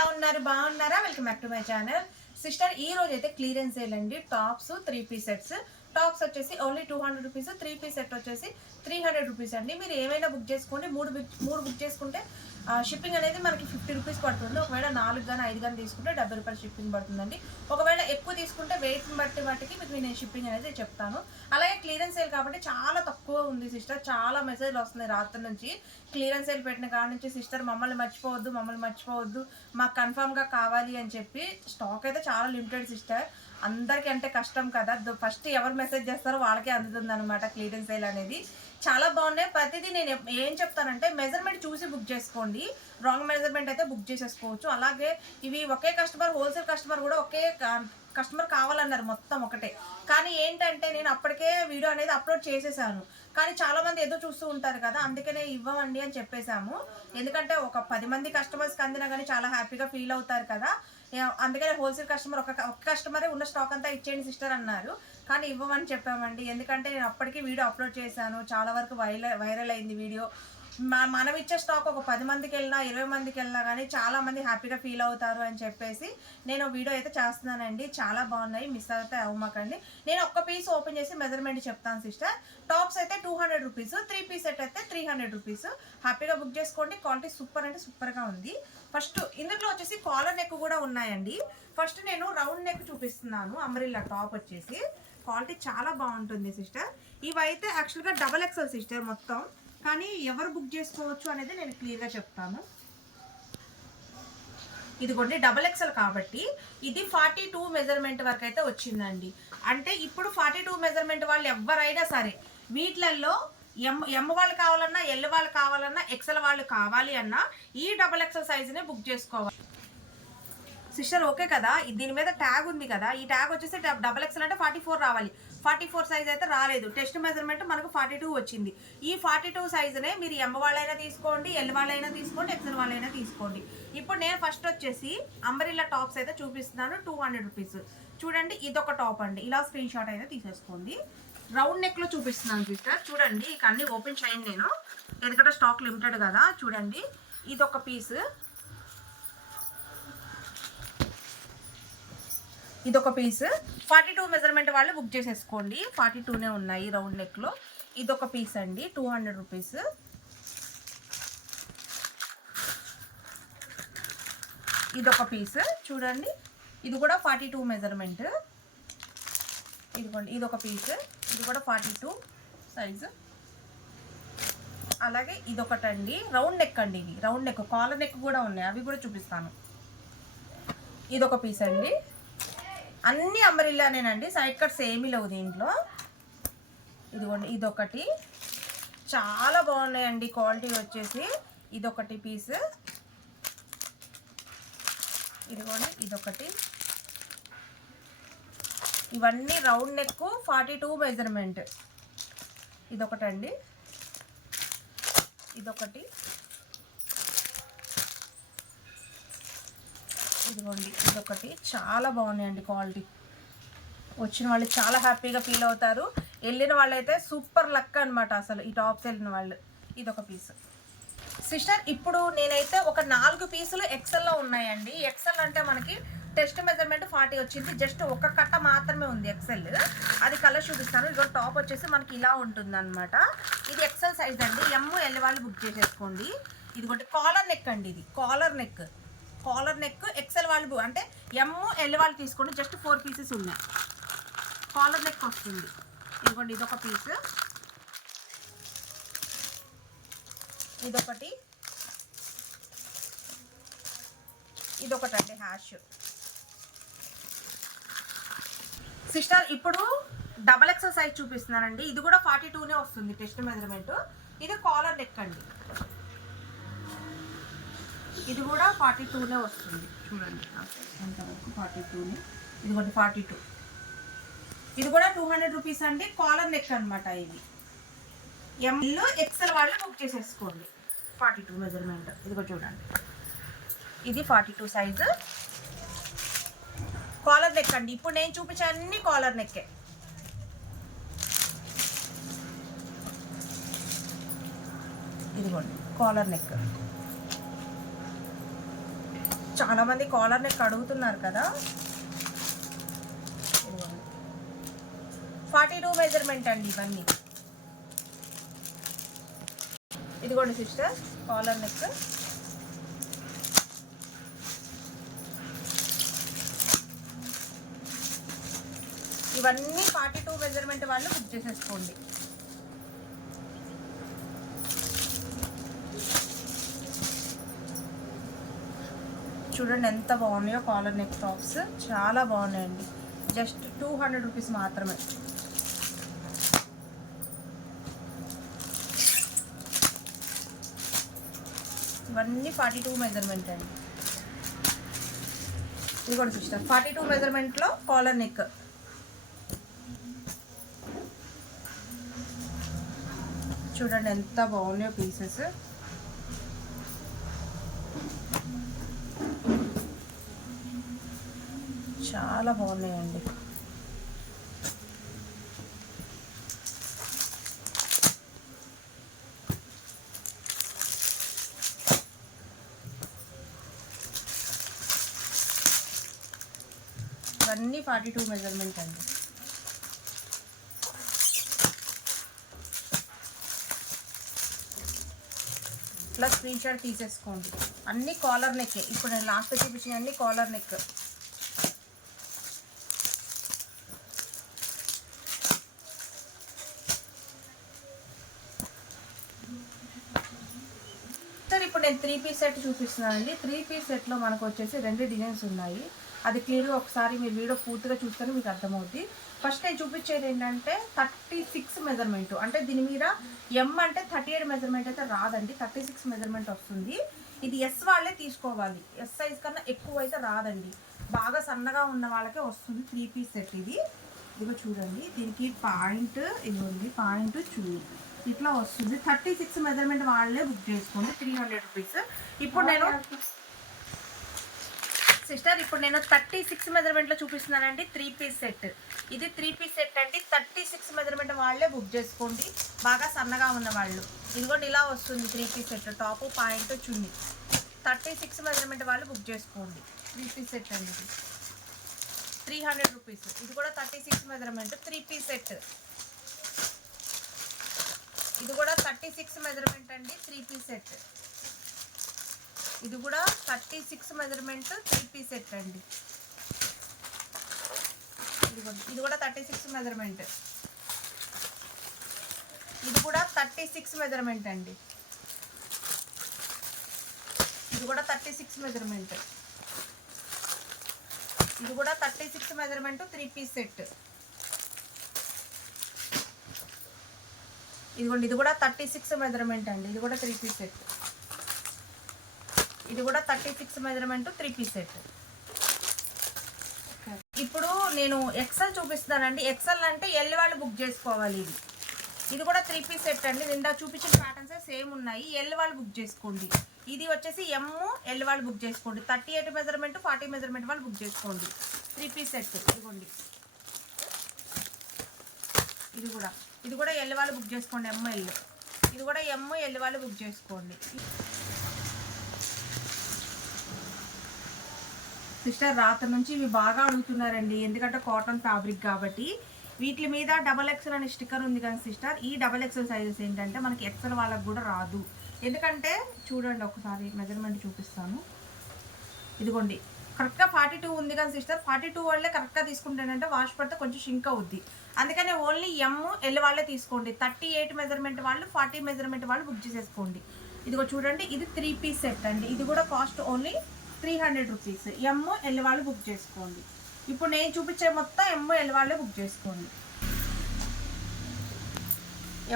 ఎలా ఉన్నారు? బాగున్నారా? Welcome back to my channel. Sister ఈ రోజు అయితే క్లియరెన్స్ సేల్ అండి. Tops 3 piece sets. టాప్స్ వచ్చేసి ఓన్లీ 200 రూపీస్. 3 పీస్ సెట్ వచ్చేసి 300 రూపీస్ అండి. మీరు ఏమైనా బుక్ చేసుకోండి. మూడు బుక్ చేసుకుంటే షిప్పింగ్ అనేది మనకి 50 రూపీస్ పడుతుంది. ఒకవేళ 4 కానీ 5 కానీ తీసుకుంటే 70 రూపాయలు షిప్పింగ్ పడుతుందండి. ఒకవేళ ఎక్కువ తీసుకుంటే వెయిట్ని బట్టికి మీకు నేను షిప్పింగ్ అనేది చెప్తాను. అలాగే క్లియరెన్స్ సేల్ కాబట్టి చాలా తక్కువ ఉంది సిస్టర్. చాలా మెసేజ్లు వస్తున్నాయి రాత్రి నుంచి. క్లియరెన్స్ సేల్ పెట్టిన కాడ నుంచి సిస్టర్ మమ్మల్ని మర్చిపోవద్దు, మాకు కన్ఫామ్గా కావాలి అని చెప్పి. స్టాక్ అయితే చాలా లిమిటెడ్ సిస్టర్. అందరికీ అంటే కష్టం కదా. ఫస్ట్ ఎవరు మెసేజ్ చేస్తారో వాళ్ళకే అందుతుంది అనమాట క్లియరెన్స్ సేల్ అనేది. చాలా బాగున్నాయి. ప్రతిదీ నేను ఏం చెప్తానంటే మెజర్మెంట్ చూసి బుక్ చేసుకోండి. రాంగ్ మెజర్మెంట్ అయితే బుక్ చేసేసుకోవచ్చు. అలాగే ఇవి ఒకే కస్టమర్, హోల్సేల్ కస్టమర్ కూడా ఒకే కస్టమర్ కావాలన్నారు, మొత్తం ఒకటే. కానీ ఏంటంటే నేను అప్పటికే వీడియో అనేది అప్లోడ్ చేసేసాను. కానీ చాలామంది ఏదో చూస్తూ ఉంటారు కదా, అందుకనే ఇవ్వమండి అని చెప్పేశాము. ఎందుకంటే ఒక 10 మంది కస్టమర్స్కి అందినా కానీ చాలా హ్యాపీగా ఫీల్ అవుతారు కదా. అందుకనే హోల్సేల్ కస్టమర్ ఒక కస్టమరే ఉన్న స్టాక్ అంతా ఇచ్చేయండి సిస్టర్ అన్నారు. కానీ ఇవ్వమని చెప్పామండి. ఎందుకంటే నేను అప్పటికి వీడియో అప్లోడ్ చేశాను. చాలా వరకు వైరల్ అయింది వీడియో. మనం ఇచ్చే స్టాక్ ఒక 10 మందికి వెళ్ళినా 20 మందికి వెళ్ళినా కానీ చాలామంది హ్యాపీగా ఫీల్ అవుతారు అని చెప్పేసి నేను వీడియో అయితే చేస్తున్నానండి. చాలా బాగున్నాయి, మిస్ అయితే అవ్వమాకండి. నేను ఒక్క పీస్ ఓపెన్ చేసి మెజర్మెంట్ చెప్తాను సిస్టర్. టాప్స్ అయితే 200 రూపీస్, 3 పీస్ సెట్ అయితే 300 రూపీస్. హ్యాపీగా బుక్ చేసుకోండి. క్వాలిటీ సూపర్ అంటే సూపర్గా ఉంది. ఫస్ట్ ఇందులో వచ్చేసి కాలర్ నెక్ కూడా ఉన్నాయండి. ఫస్ట్ నేను రౌండ్ నెక్ చూపిస్తున్నాను. అంబ్రెల్లా టాప్ వచ్చేసి క్వాలిటీ చాలా బాగుంటుంది సిస్టర్. ఇవైతే యాక్చువల్గా డబల్ ఎక్సెల్ సిస్టర్ మొత్తం. కానీ ఎవరు బుక్ చేసుకోవచ్చు అనేది నేను క్లియర్గా చెప్తాను. ఇదిగోండి డబల్ ఎక్సెల్ కాబట్టి ఇది 42 మెజర్మెంట్ వరకు అయితే వచ్చిందండి. అంటే ఇప్పుడు 42 మెజర్మెంట్ వాళ్ళు ఎవరైనా సరే వీటిలలో ఎం వాళ్ళు కావాలన్నా, ఎల్ వాళ్ళు కావాలన్నా, ఎక్సెల్ వాళ్ళు కావాలి అన్నా ఈ డబల్ ఎక్సెల్ సైజునే బుక్ చేసుకోవాలి సిస్టర్. ఓకే కదా. దీని మీద ట్యాగ్ ఉంది కదా, ఈ ట్యాగ్ వచ్చేసి డబల్ ఎక్సెల్ అంటే 44 రావాలి. 44 సైజ్ అయితే రాలేదు. టెస్ట్ మెజర్మెంట్ మనకు 42 వచ్చింది. ఈ 42 సైజునే మీరు ఎం వాళ్ళైనా తీసుకోండి, ఎల్ వాళ్ళైనా తీసుకోండి, ఎక్సెల్ వాళ్ళైనా తీసుకోండి. ఇప్పుడు నేను ఫస్ట్ వచ్చేసి అంబ్రెల్లా టాప్స్ అయితే చూపిస్తున్నాను. 200 రూపీస్. చూడండి ఇదొక టాప్ అండి. ఇలా స్క్రీన్ షాట్ అయితే తీసేసుకోండి. రౌండ్ నెక్లో చూపిస్తున్నాను సిస్టర్. చూడండి ఇక అన్ని ఓపెన్ చేయను నేను, ఎందుకంటే స్టాక్ లిమిటెడ్ కదా. చూడండి ఇదొక పీస్, ఇదొక పీస్. 42 మెజర్మెంట్ వాళ్ళు బుక్ చేసేసుకోండి. 42నే ఉన్నాయి రౌండ్ నెక్లో. ఇదొక పీస్ అండి, 200 రూపీస్. ఇదొక పీస్ చూడండి, ఇది కూడా 42 మెజర్మెంట్. ఇదిగోండి ఇదొక పీస్, ఇది కూడా 42 సైజు. అలాగే ఇదొకటండి రౌండ్ నెక్ అండి. ఇది రౌండ్ నెక్, కాలర్ నెక్ కూడా ఉన్నాయి, అవి కూడా చూపిస్తాను. ఇదొక పీస్ అండి. అన్ని అంబ్రెల్లానేనండి, సైడ్ కట్స్ ఏమీ లేవు దీంట్లో. ఇదిగోండి ఇదొకటి, చాలా బాగున్నాయండి క్వాలిటీ వచ్చేసి. ఇదొకటి పీస్. ఇదిగోండి ఇదొకటి. ఇవన్నీ రౌండ్ నెక్ 42 మెజర్మెంట్. ఇదొకటండి, ఇదొకటి. ఇదిగోండి ఇదొకటి. చాలా బాగున్నాయండి క్వాలిటీ. వచ్చిన వాళ్ళు చాలా హ్యాపీగా ఫీల్ అవుతారు. వెళ్ళిన వాళ్ళైతే సూపర్ లక్ అనమాట అసలు ఈ టాప్స్ వెళ్ళిన వాళ్ళు. ఇదొక పీస్ సిస్టర్. ఇప్పుడు నేనైతే ఒక 4 పీసులు ఎక్సెల్లో ఉన్నాయండి. ఎక్సెల్ అంటే మనకి టెస్ట్ మెజర్మెంట్ 40 వచ్చింది. జస్ట్ ఒక కట్ట మాత్రమే ఉంది ఎక్సెల్. అది కలర్ చూపిస్తాను. ఇదిగో టాప్ వచ్చేసి మనకి ఇలా ఉంటుంది అనమాట. ఇది ఎక్సెల్ సైజ్ అండి. ఎమ్ ఎల్ వాళ్ళు బుక్ చేసేసుకోండి. ఇదిగోండి కాలర్ నెక్ అండి. ఇది collar neck. Collar neck XL వాళ్ళు అంటే ఎమ్ ఎల్ వాళ్ళు తీసుకోండి. జస్ట్ 4 పీసెస్ ఉన్నాయి. కాలర్ నెక్ వస్తుంది. ఇదిగోండి ఇదొక పీస్, ఇదొకటి, ఇదొకటండి హ్యాష్. సిస్టర్ ఇప్పుడు డబల్ ఎక్సెల్ సైజ్ చూపిస్తున్నానండి. ఇది కూడా 42నే వస్తుంది టెస్ట్ మెజర్మెంట్. ఇది కాలర్ నెక్ అండి. ఇది కూడా 42నే వస్తుంది. చూడండి ఎంతవరకు 42నే. ఇదిగోండి 42. ఇది కూడా 200 రూపీస్ అండి. కాలర్ నెక్ అనమాట. ఇది ఎంలో ఎక్సెల్ వాళ్ళు బుక్ చేసేసుకోండి. 42 మెజర్మెంట్. ఇదిగో చూడండి ఇది 42 సైజు. కాలర్ నెక్ అండి. ఇప్పుడు నేను చూపించే అన్ని కాలర్ నెక్కే. ఇదిగోండి కాలర్ నెక్. చాలామంది కాలర్ నెక్ అడుగుతున్నారు కదా. 42 మెజర్మెంట్ అండి ఇవన్నీ. ఇదిగోండి సిస్టర్ కాలర్ నెక్. ఇవన్నీ 42 మెజర్మెంట్ వాళ్ళు బుక్ చేసేసుకోండి. చూడండి ఎంత బాగున్నాయో కాలర్ నెక్ టాప్స్, చాలా బాగున్నాయండి. జస్ట్ 200 రూపీస్ మాత్రమే. ఇవన్నీ 42 మెజర్మెంట్ అండి. ఇది కూడా సిస్టర్ 42 మెజర్మెంట్లో కాలర్ నెక్. చూడండి ఎంత బాగున్నాయో పీసెస్. చాలా బాగున్నాయండి. ఇవన్నీ 42 మెజర్మెంట్ అండి. ఇట్లా స్క్రీన్ షాట్ తీసేసుకోండి. అన్ని కాలర్ నెక్. ఇప్పుడు నేను లాస్ట్ చూపించిన అన్ని కాలర్ నెక్. సార్ ఇప్పుడు నేను 3 పీస్ సెట్ చూపిస్తున్నానండి. 3 పీస్ సెట్లో మనకు వచ్చేసి 2 డిజైన్స్ ఉన్నాయి. అది క్లియర్గా ఒకసారి మీరు వీడియో పూర్తిగా చూస్తేనే మీకు అర్థమవుద్ది. ఫస్ట్ నేను చూపించేది ఏంటంటే 36 మెజర్మెంట్. అంటే దీని మీద ఎం అంటే 38 మెజర్మెంట్ అయితే రాదండి, 36 మెజర్మెంట్ వస్తుంది. ఇది ఎస్ వాళ్ళే తీసుకోవాలి. ఎస్ సైజ్ కన్నా ఎక్కువ అయితే రాదండి. బాగా సన్నగా ఉన్న వాళ్ళకే వస్తుంది 3 పీస్ సెట్ ఇది. ఇదిగో చూడండి, దీనికి పాయింట్ ఇదిగోండి, పాయింట్ ఇట్లా వస్తుంది. 36 మెజర్మెంట్ వాళ్ళే బుక్ చేసుకోండి. 300 రూపీస్. ఇప్పుడు నేను సిస్టర్ 36 మెజర్మెంట్లో చూపిస్తున్నానండి 3 పీస్ సెట్. ఇది 3 పీస్ సెట్ అండి. 36 మెజర్మెంట్ వాళ్ళే బుక్ చేసుకోండి, బాగా సన్నగా ఉన్న వాళ్ళు. ఇదిగోండి ఇలా వస్తుంది 3 పీస్ సెట్. టాపు పాయింట్ చున్నీ. 36 మెజర్మెంట్ వాళ్ళు బుక్ చేసుకోండి. 3 పీస్ సెట్ అండి ఇది 300 రూపీస్. ఇది కూడా 36 మెజర్మెంట్ 3 పీస్ సెట్. ఇది కూడా 36 మెజర్మెంట్ అండి 3 పీస్ సెట్. ఇది కూడా 36 మెజర్మెంట్ 3 పీస్ సెట్ అండి. ఇది కూడా 36 మెజర్మెంట్. ఇది కూడా 36 మెజర్మెంట్ అండి. ఇది కూడా 36 మెజర్మెంట్. ఇది కూడా 36 మెజర్మెంట్ 3 పీస్ సెట్. ఇదిగోండి, ఇది కూడా 36 మెజర్మెంట్ అండి. ఇది కూడా 3 పీస్ సెట్. ఇది కూడా 36 మెజర్మెంట్ 3 పీస్ సెట్. ఇప్పుడు నేను ఎక్సెల్ చూపిస్తానండి. ఎక్సెల్ అంటే ఎల్ వాళ్ళు బుక్ చేసుకోవాలి. ఇది కూడా 3 పీస్ సెట్ అండి. నిండా చూపించిన ప్యాటర్న్స్ సేమ్ ఉన్నాయి. ఎల్ వాళ్ళు బుక్ చేసుకోండి. ఇది వచ్చేసి ఎమ్ ఎల్ వాళ్ళు బుక్ చేసుకోండి. 38 మెజర్మెంట్ 40 మెజర్మెంట్ వాళ్ళు బుక్ చేసుకోండి. 3 పీస్ సెట్. ఇదిగోండి, ఇది కూడా ఎల్ వాళ్ళు బుక్ చేసుకోండి. ఎంఎల్. ఇది కూడా ఎమ్ ఎల్ వాళ్ళు బుక్ చేసుకోండి. సిస్టర్ రాత్రి నుంచి ఇవి బాగా అడుగుతున్నారండి, ఎందుకంటే కాటన్ ఫ్యాబ్రిక్ కాబట్టి. వీటి మీద XXL అనే స్టిక్కర్ ఉంది కానీ సిస్టర్, ఈ XXL సైజెస్ ఏంటంటే మనకి ఎక్సెల్ వాళ్ళకి కూడా రాదు. ఎందుకంటే చూడండి, ఒకసారి మెజర్మెంట్ చూపిస్తాను. ఇదిగోండి, కరెక్ట్గా 42 ఉంది కానీ సిస్టర్, 42 వాళ్ళే కరెక్ట్గా తీసుకుంటానంటే వాష్ పడితే కొంచెం షింక్ అవుద్ది. అందుకని ఓన్లీ ఎమ్ ఎల్ వాళ్ళే తీసుకోండి. 38 మెజర్మెంట్ వాళ్ళు 40 మెజర్మెంట్ వాళ్ళు బుక్ చేసేసుకోండి. ఇదిగో చూడండి, ఇది 3 పీస్ సెట్ అండి. ఇది కూడా కాస్ట్ ఓన్లీ 300 రూపీస్. ఎమ్ ఎల్ వాళ్ళు బుక్ చేసుకోండి. ఇప్పుడు నేను చూపించే మొత్తం ఎమ్ ఎల్ వాళ్ళే బుక్ చేసుకోండి.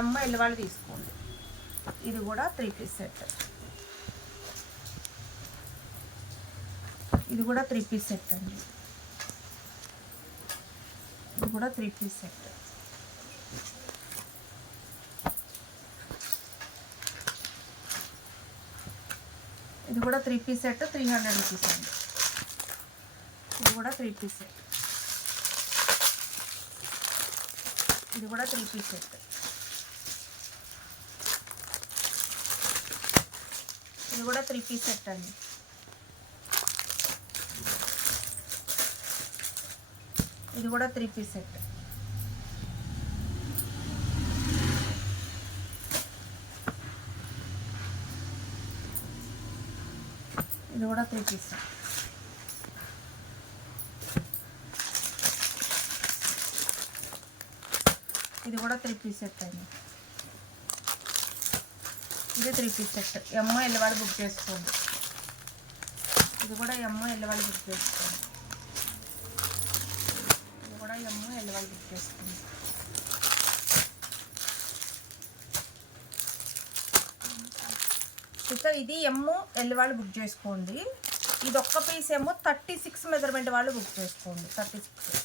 ఎమ్ ఎల్ వాళ్ళు తీసుకోండి. ఇది కూడా 3 పీస్ సెట్. ఇది కూడా 3 పీస్ సెట్ అండి. ఇది కూడా 3 పీస్ సెట్. ఇది కూడా 3 పీస్ సెట్ 300 రూపీస్ అండి. ఇది కూడా 3 పీస్ సెట్. ఇది కూడా 3 పీస్ సెట్. ఇది కూడా 3 పీస్ సెట్ అండి. ఇది కూడా 3 పీస్ సెట్. ఇది కూడా 3 పీస్ సెట్. ఇది కూడా 3 పీస్ సెట్ అండి. ఇది 3 పీస్ సెట్. ఎమ్మ ఎల్లవాడు బుక్ చేసుకోండి. ఇది కూడా ఎమ్మ ఎల్లవాడు బుక్ చేసుకోండి. ఇది కూడా ఎమ్మ ఎల్లవాడు బుక్ చేసుకోండి. ఇక ఇది ఎమ్ము ఎల్ వాళ్ళు బుక్ చేసుకోండి. ఇది ఒక్క పీస్ ఏమో 36 మెజర్మెంట్ వాళ్ళు బుక్ చేసుకోండి. 36.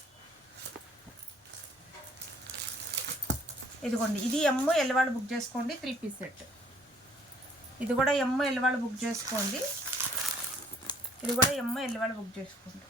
ఇదిగోండి ఇది ఎమ్ము ఎల్ వాళ్ళు బుక్ చేసుకోండి. 3 పీస్ సెట్. ఇది కూడా ఎమ్ము ఎల్ వాళ్ళు బుక్ చేసుకోండి. ఇది కూడా ఎమ్ము ఎల్ వాళ్ళు బుక్ చేసుకోండి.